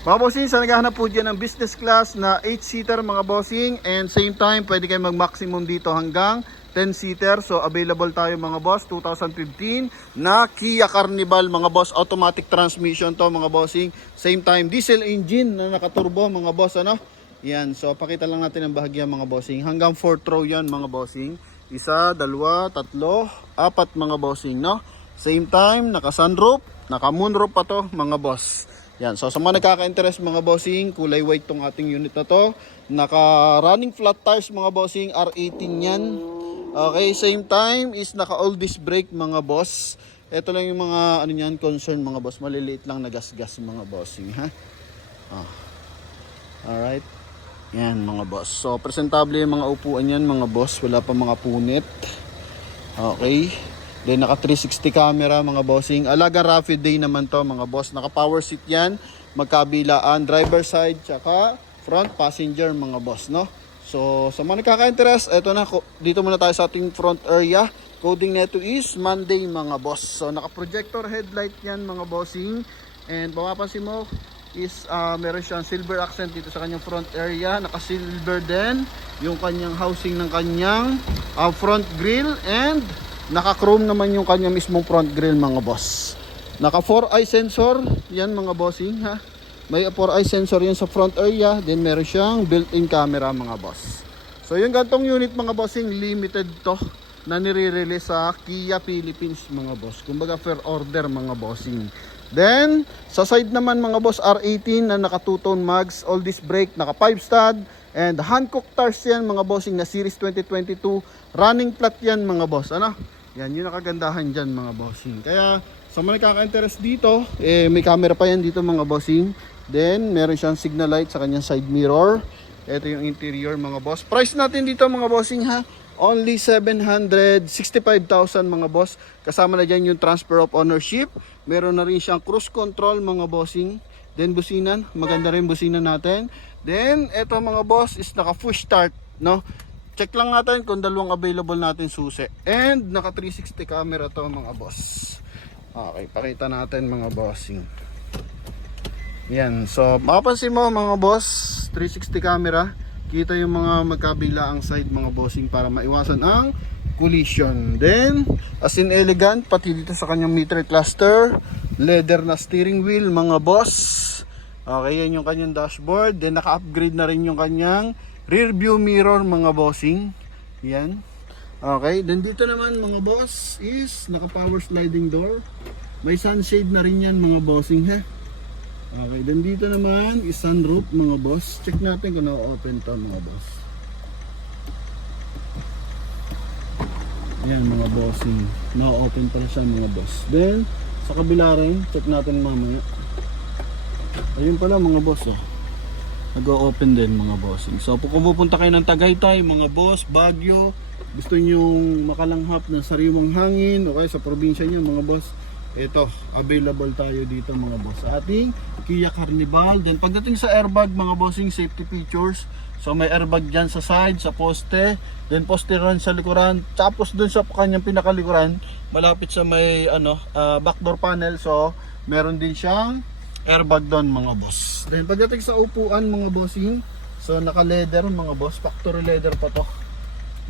Mga bossing, sa naghahanap po dyan ng business class na 8-seater mga bossing, and same time pwede kayo mag-maximum dito hanggang 10-seater. So available tayo mga boss, 2015 na Kia Carnival mga boss, automatic transmission to mga bossing. Same time diesel engine na nakaturbo mga boss, ano? Yan, so pakita lang natin ang bahagya mga bossing. Hanggang 4th row yan mga bossing. Isa, dalawa, tatlo, apat mga bossing, no? Same time, naka sunroof, naka moonroof pa to mga boss. Yan, so sa mga nagkaka-interest mga bossing, kulay white tong ating unit na to. Naka running flat tires mga bossing, R18 yan. Okay, same time is naka all disc brake mga boss. Ito lang yung mga ano niyan, concern mga boss, maliliit lang na gas-gas mga bossing, ha. Alright. Yan mga boss. So presentable yung mga upuan yan mga boss, wala pa mga punit. Okay. Then naka 360 camera mga bossing. Alaga rapid day naman to mga boss. Naka power seat yan, magkabilaan, driver side tsaka front passenger mga boss, no? So sa mga nakaka-interest, eto na, dito muna tayo sa ating front area. Coding neto is Monday mga boss. So naka projector headlight yan mga bossing. And mapapansin mo is meron siyang silver accent dito sa kanyang front area. Naka silver din yung kanyang housing ng kanyang front grille, and naka-chrome naman yung kanya mismong front grille mga boss. Naka 4-eye sensor yan mga bossing, ha. May 4-eye sensor yan sa front area. Then meron siyang built-in camera mga boss. So yung gantong unit mga bossing, limited to na nire-release sa Kia Philippines mga boss. Kumbaga fair order mga bossing. Then sa side naman mga boss, R18 na naka 2-tone mags, all disc brake, naka 5 stud, and Hankook tires yan mga bossing na series 2022. Running flat yan mga boss, ano? Yan yung nakagandahan dyan mga bossing. Kaya sa mga nakaka-interest dito, may camera pa yan dito mga bossing. Then meron siyang signal light sa kanyang side mirror. Ito yung interior mga boss. Price natin dito mga bossing, ha, only 765,000 mga boss. Kasama na dyan yung transfer of ownership. Meron na rin siyang cruise control mga bossing. Then businan, maganda rin businan natin. Then ito mga boss is naka push start, no? Check lang natin kung dalawang available natin susi. And naka 360 camera to mga boss. Okay, pakita natin mga bossing. Yan, so mapapansin mo mga boss, 360 camera. Kita yung mga magkabilaang side mga bossing para maiwasan ang collision. Then as in elegant, pati dito sa kanyang meter cluster, leather na steering wheel mga boss. Okay, yan yung kanyang dashboard. Then naka-upgrade na rin yung kanyang rear view mirror mga bossing. Yan. Okay, then dito naman mga boss is naka power sliding door. May sunshade na rin yan mga bossing, ha. Okay, then dito naman is sunroof mga boss. Check natin kung na-open to mga boss. Yan mga bossing, na-open pala siya mga boss. Then sa kabila rin, check natin mamaya. Ayun pala mga boss, oh, nag-open din mga bossing. So kung pupunta kayo ng Tagaytay mga boss, Baguio, gusto nyo makalanghap ng sariwang hangin, okay, sa probinsya nyo mga boss, ito, available tayo dito mga boss sa ating Kia Carnival. Then pagdating sa airbag mga bossing, safety features, so may airbag dyan sa side, sa poste, then poste rin sa likuran, tapos dun sa kanyang pinakalikuran, malapit sa may backdoor panel, so meron din siyang airbag doon mga boss. Then pagdating sa upuan mga bossing, so naka leather mga boss, factory leather pa to.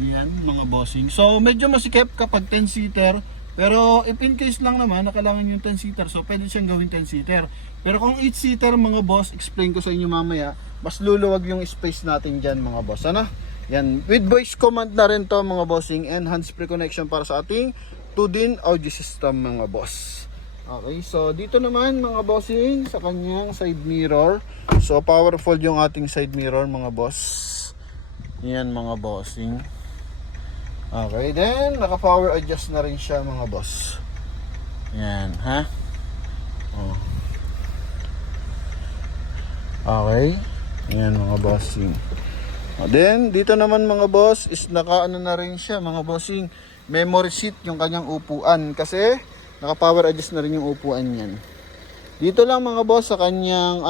Yan mga bossing. So medyo masikip kapag 10-seater, pero if in case lang naman na kailangan yung 10-seater, so pwede siyang gawin 10-seater. Pero kung 8-seater mga boss, explain ko sa inyo mamaya, mas luluwag yung space natin dyan mga boss, ano? Yan, with voice command na rin to mga bossing, and hands-free connection para sa ating 2-din audio system mga boss. Okay, so dito naman mga bossing, sa kanyang side mirror, so powerful yung ating side mirror mga boss. Yan mga bossing. Okay, then naka power adjust na rin siya mga boss. Yan, ha. Oh. Okay, yan mga bossing. Then dito naman mga boss is naka na rin siya mga bossing, memory seat yung kanyang upuan, kasi naka power adjust na rin yung upuan niyan. Dito lang mga boss sa kanyang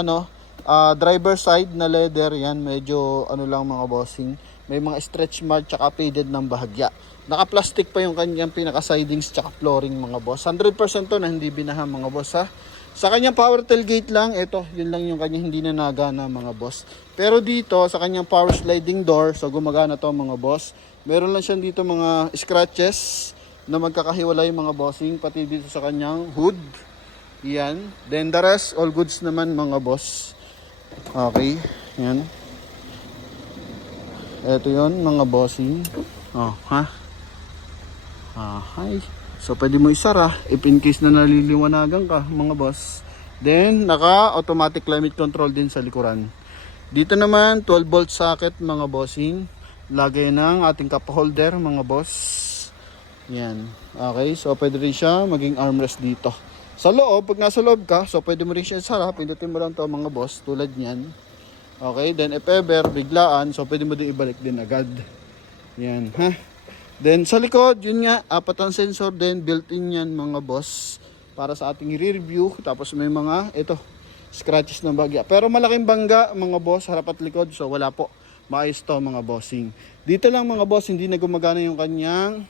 driver side na leather, yan medyo lang mga bossing. May mga stretch mark tsaka faded ng bahagya. Naka-plastic pa yung kanyang pinaka-sidings tsaka flooring mga boss. 100% to na hindi binaha mga boss, ha. Sa kanyang power tailgate lang, ito, yun lang yung kanya hindi na nagana mga boss. Pero dito, sa kanyang power sliding door, so gumagana to mga boss. Meron lang siya dito mga scratches na magkakahiwalay mga bossing, pati dito sa kanyang hood. Yan. Then the rest, all goods naman mga boss. Okay, yan. Ito yun mga bossing. Oh, ha? Hi. So pwede mo isara if in case na naliliwanagan ka mga boss. Then naka automatic climate control din sa likuran. Dito naman 12 volt socket mga bossing. Lagay ng ating cup holder mga boss. Yan. Okay, so pwede rin siya maging armrest dito. Sa loob, pag nasa loob ka, so pwede mo rin siya isara. Pindutin mo lang to mga boss tulad niyan. Okay, then if ever biglaan, so pwede mo din ibalik din agad. Yan, ha? Then sa likod, yun nga, apat ang sensor din, built-in yan mga boss. Para sa ating rear view, tapos may mga, ito, scratches ng bagya. Pero malaking bangga mga boss, harap at likod, so wala po. Maayos to mga bossing. Dito lang mga boss, hindi na gumagana yung kanyang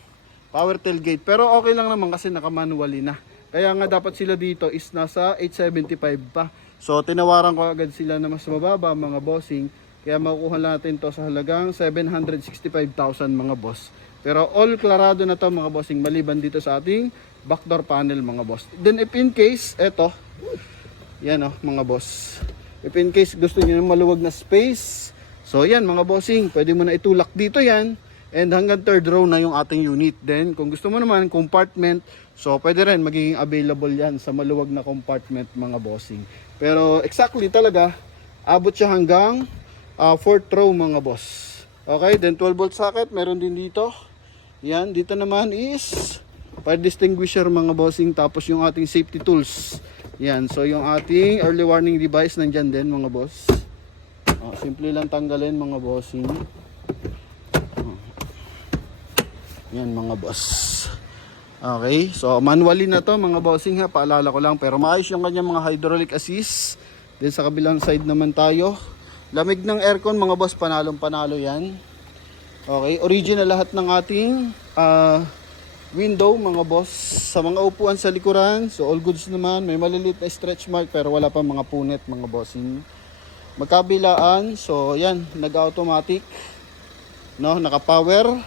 power tailgate. Pero okay lang naman kasi naka-manually na. Kaya nga dapat sila dito is nasa 875 pa. So tinawaran ko agad sila na mas mababa mga bossing. Kaya makukuha natin to sa halagang 765,000 mga boss. Pero all klarado na to mga bossing, maliban dito sa ating backdoor panel mga boss. Then if in case, eto, yan oh mga boss. If in case gusto niyo ng maluwag na space, so yan mga bossing, pwede mo na itulak dito yan. And hanggang third row na yung ating unit. Then kung gusto mo naman compartment, so pwede rin magiging available yan sa maluwag na compartment mga bossing. Pero exactly talaga, abot siya hanggang 4th row mga boss. Okay, then 12 volt socket, meron din dito. Yan, dito naman is fire distinguisher mga bossing, tapos yung ating safety tools. Yan, so yung ating early warning device nandyan din mga boss. Simple lang tanggalin mga bossing. Yan mga boss. Okay, so manually na to mga bossing ha, paalala ko lang. Pero maayos yung kanyang mga hydraulic assist. Then sa kabilang side naman tayo. Lamig ng aircon mga boss, panalong panalo yan. Okay, original lahat ng ating window mga boss. Sa mga upuan sa likuran, so all goods naman. May maliliit na stretch mark pero wala pa mga punit mga bossing. Magkabilaan, so yan, nag-automatic. No, naka-power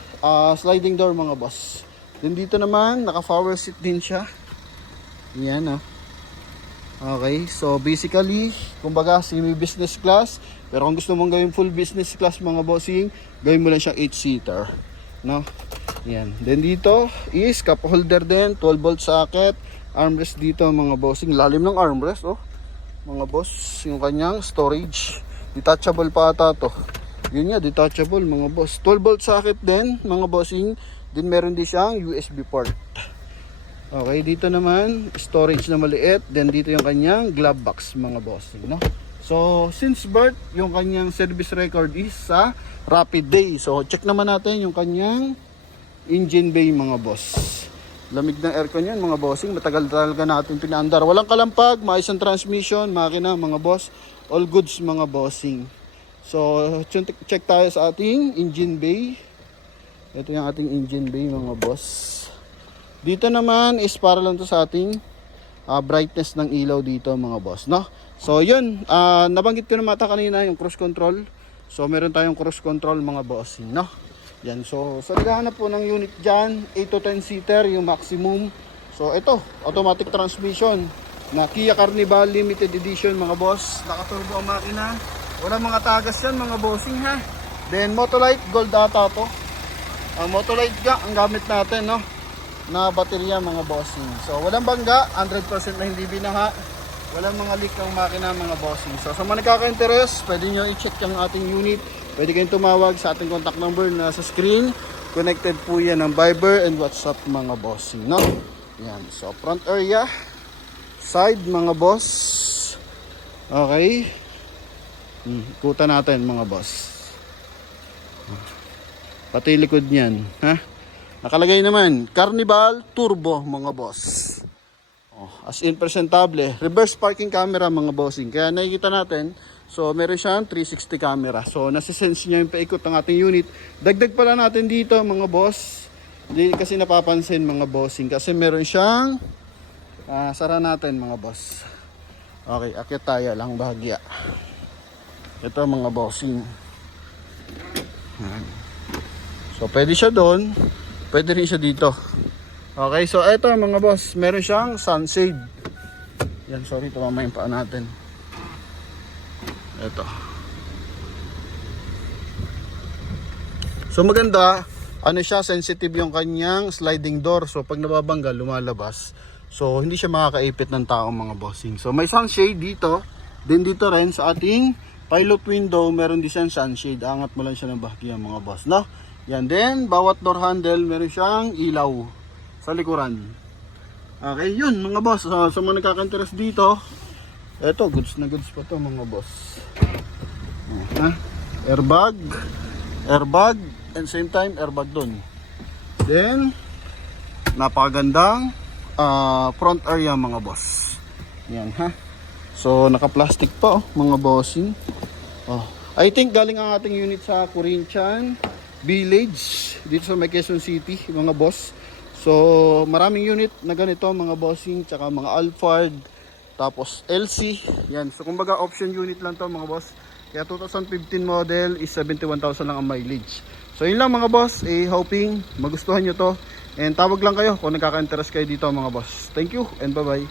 sliding door mga boss. Then dito naman, naka-power seat din siya. Yan Okay, so basically, kumbaga semi-business class. Pero kung gusto mong gawin full business class mga bossing, gawin mo lang siya 8-seater. No? Yan. Then dito is cup holder din, 12 volt socket, armrest dito mga bossing. Lalim ng armrest, oh. Mga boss, yung kanyang storage. Detachable pa ata to. Yun nga, detachable mga boss. 12 volt socket din mga bossing. Then meron din siyang USB port. Okay, dito naman, storage na maliit. Then dito yung kanyang glove box mga bossing, no? So, since birth, yung kanyang service record is sa Rapid Day. So, check naman natin yung kanyang engine bay mga boss. Lamig ng aircon yan mga bossing. Matagal talaga natin pinaandar. Walang kalampag, maayos ang transmission, makina mga boss. All goods mga bossing. So, check tayo sa ating engine bay. Ito yung ating engine bay mga boss. Dito naman is para lang to sa ating brightness ng ilaw dito mga boss, no? So yun, nabanggit ko na mata kanina yung cruise control. So meron tayong cruise control mga bossing, no? Yan, so sa naghahanap po ng unit dyan, 8 to 10 seater yung maximum. So ito, automatic transmission na Kia Carnival limited edition mga boss. Nakaturbo ang makina. Walang mga tagas yan mga bossing ha. Then Motolite gold ata to. Ang Motolite ang gamit natin, no? Na baterya mga bossing. So walang bangga, 100% na hindi binaha. Walang mga leak ang makina mga bossing. So sa mga nagkaka-interest, pwede nyo i-check yung ating unit. Pwede kayong tumawag sa ating contact number na sa screen. Connected po yan ng Viber and WhatsApp mga bossing, no? Yan. So front area, side mga boss. Okay. Ikutan natin mga boss. Pati likod niyan, ha? Nakalagay naman, Carnival Turbo mga boss. As in presentable. Reverse parking camera mga bossing. Kaya nakikita natin, so meron siyang 360 camera. So nasisense niya yung paikot ng ating unit. Dagdag pala natin dito mga boss. Hindi kasi napapansin mga bossing. Kasi meron siyang, sara natin mga boss. Okay, akyat tayo lang bahagya. Ito mga bossing. Yan. So pwede siya doon, pwede rin siya dito. Okay, so ito mga boss, meron siyang sunshade. Yan, sorry, tumama yung paa natin. Ito. So maganda, ano siya, sensitive yung kanyang sliding door. So pag nababangga, lumalabas. So hindi siya makakaipit ng taong mga bossing. So may sunshade dito. Then dito rin sa ating pilot window, meron din siyang sunshade. Angat mo lang siya ng bahagya mga boss, no? Yan din, bawat door handle, meron siyang ilaw sa likuran. Okay, yun mga boss. Sa mga nagkaka-interest dito, eto, goods na goods pa to mga boss. Airbag, and same time airbag dun. Then napakagandang front area mga boss. Yan ha. So naka-plastic pa mga bossing. I think galing ang ating unit sa Corinthian Village dito sa Quezon City mga boss. So maraming unit na ganito mga bossing, tsaka mga Alphard, tapos LC. Yan. So kumbaga option unit lang to mga boss. Kaya 2015 model is 71,000 lang ang mileage. So yun lang mga boss, hoping magustuhan nyo to. And tawag lang kayo kung nagkaka-interest kayo dito mga boss. Thank you and bye bye.